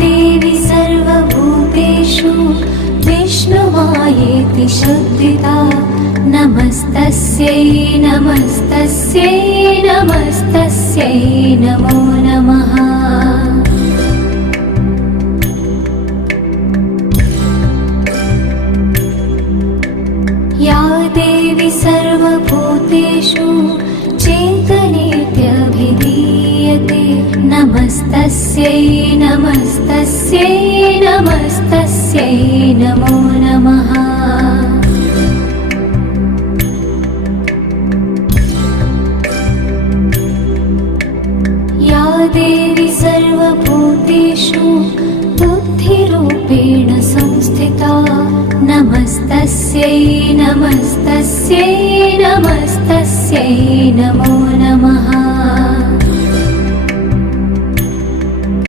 देवी सर्वभूतेषु विष्णुमायेति शुद्धिता नमस्तस्यै नमस्तस्यै नमस्तस्यै नमो नमः। या देवी सर्वभूतेषु चेतनेत्यभिधीयते नमस्तस्यै नमस्तस्यै नमस्तस्यै नमो नमः। या देवी सर्वभूतेषु बुद्धिरूपेण संस्थिता नमस्तस्यै नमस्तस्यै नमस्तस्यै नमो